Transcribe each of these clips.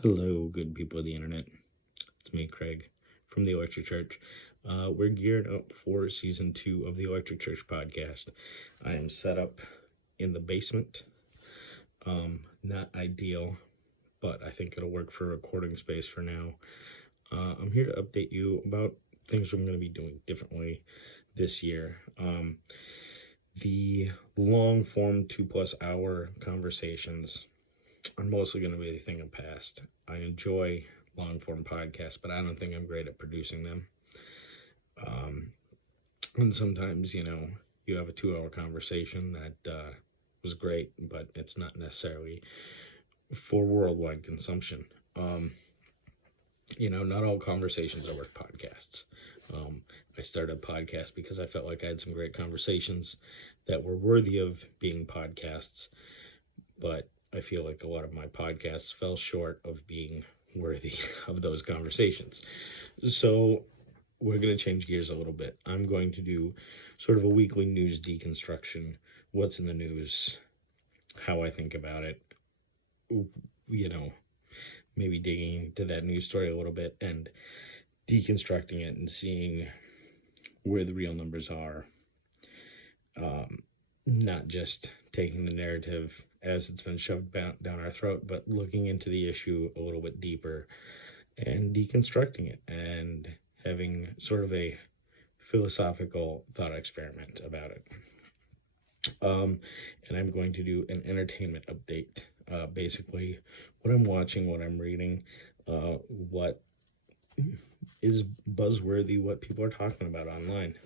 Hello, good people of the internet. It's me, Craig, from the Electric Church. We're geared up for season 2 of the Electric Church podcast. I am set up in the basement. Not ideal, but I think it'll work for recording space for now. I'm here to update you about things I'm going to be doing differently this year. The long form 2+ hour conversations are mostly going to be a thing of past. I enjoy long form podcasts, but I don't think I'm great at producing them. And sometimes, you have a 2-hour conversation that was great, but it's not necessarily for worldwide consumption. Not all conversations are worth podcasts. I started a podcast because I felt like I had some great conversations that were worthy of being podcasts, but I feel like a lot of my podcasts fell short of being worthy of those conversations. So we're going to change gears a little bit. I'm going to do sort of a weekly news deconstruction. What's in the news, how I think about it, maybe digging into that news story a little bit and deconstructing it and seeing where the real numbers are. Not just taking the narrative as it's been shoved down our throat, but looking into the issue a little bit deeper and deconstructing it and having sort of a philosophical thought experiment about it. And I'm going to do an entertainment update. Basically, what I'm watching, what I'm reading, what is buzzworthy, what people are talking about online.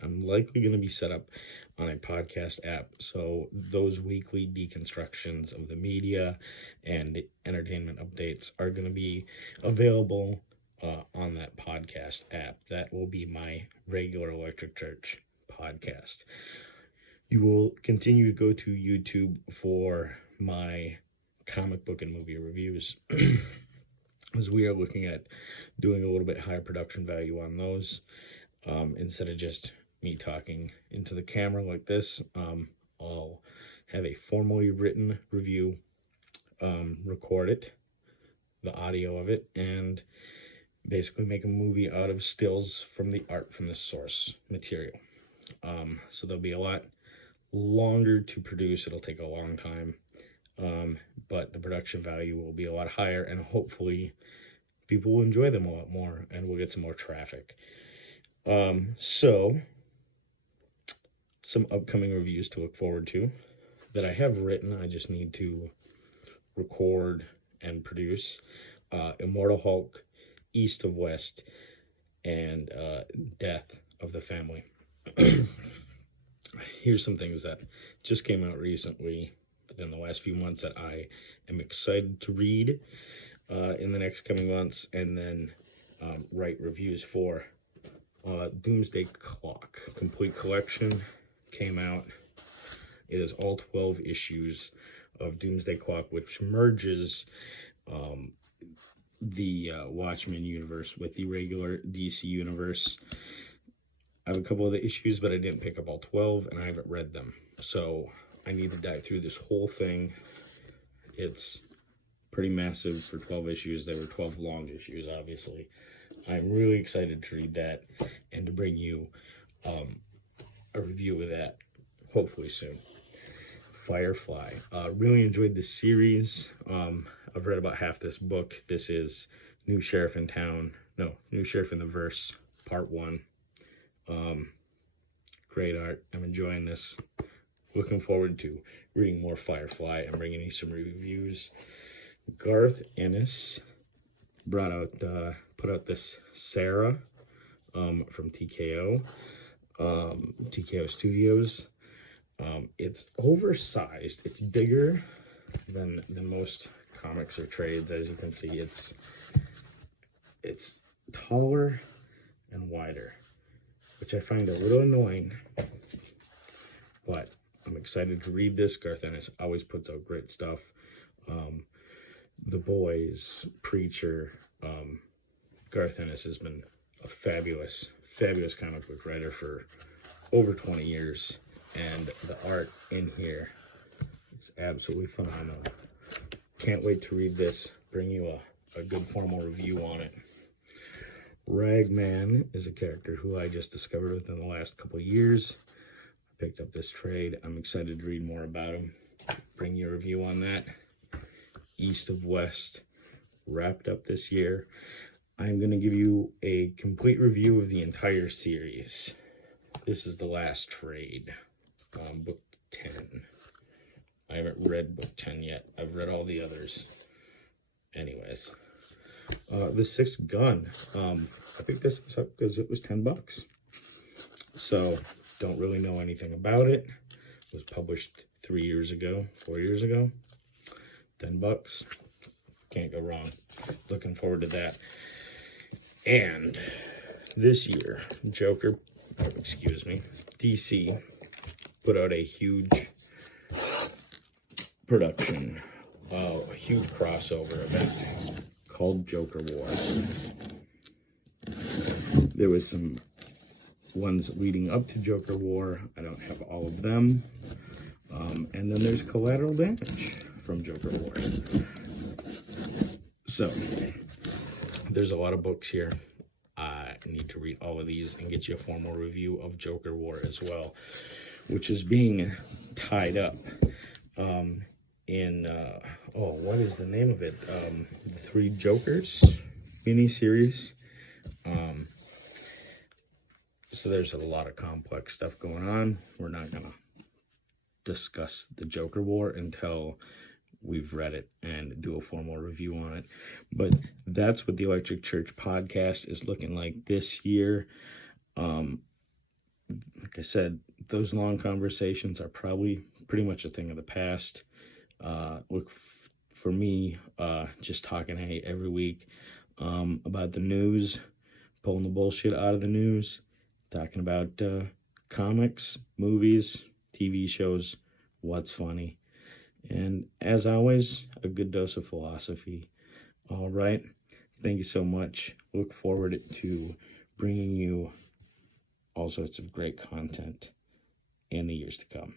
I'm likely going to be set up on a podcast app, so those weekly deconstructions of the media and entertainment updates are going to be available on that podcast app. That will be my regular Electric Church podcast. You will continue to go to YouTube for my comic book and movie reviews, as we are looking at doing a little bit higher production value on those. Instead of just me talking into the camera like this, I'll have a formally written review, record it, the audio of it, and basically make a movie out of stills from the art from the source material. So there'll be a lot longer to produce. It'll take a long time, but the production value will be a lot higher, and hopefully people will enjoy them a lot more, and we'll get some more traffic. So some upcoming reviews to look forward to that I have written. I just need to record and produce. Immortal Hulk, East of West, and Death of the Family. Here's some things that just came out recently within the last few months that I am excited to read in the next coming months, and then write reviews for. Doomsday Clock complete collection came out. It is all 12 issues of Doomsday Clock, which merges the Watchmen universe with the regular DC universe. I have a couple of the issues, but I didn't pick up all 12, and I haven't read them, so I need to dive through this whole thing. It's pretty massive for 12 issues. There were 12 long issues, obviously. I'm really excited to read that and to bring you a review of that hopefully soon. Firefly. Really enjoyed this series. I've read about half this book. This is New Sheriff in the Verse, Part 1. Great art. I'm enjoying this. Looking forward to reading more Firefly and bringing you some reviews. Garth Ennis put out this Sarah from TKO Studios. It's oversized. It's bigger than most comics or trades. As you can see, it's taller and wider, which I find a little annoying, but I'm excited to read this. Garth Ennis always puts out great stuff. The Boys, Preacher. Garth Ennis has been a fabulous comic book writer for over 20 years, and the art in here is absolutely phenomenal. can't wait to read this, bring you a good formal review on it. Ragman is a character who I just discovered within the last couple of years. I picked up this trade. I'm excited to read more about him. Bring you a review on that. East of West wrapped up this year. I'm going to give you a complete review of the entire series. This is the last trade, book 10. I haven't read book 10 yet. I've read all the others. Anyways, the Sixth Gun. I picked this up because it was $10. So, don't really know anything about it. It was published 4 years ago. $10. Can't go wrong. Looking forward to that. And this year, DC put out a huge production, a huge crossover event called Joker War. There was some ones leading up to Joker War. I don't have all of them. And then there's Collateral Damage from Joker War. So, there's a lot of books here. I need to read all of these and get you a formal review of Joker War as well, which is being tied up in, what is the name of it? The Three Jokers miniseries. So there's a lot of complex stuff going on. We're not going to discuss the Joker War until we've read it and do a formal review on it. But that's what the Electric Church podcast is looking like this year. Like I said, those long conversations are probably pretty much a thing of the past. For me, just talking every week about the news, pulling the bullshit out of the news, talking about comics, movies, TV shows, what's funny. And as always, a good dose of philosophy. All right. Thank you so much. Look forward to bringing you all sorts of great content in the years to come.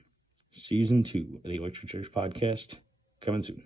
Season 2 of the Electric Church podcast coming soon.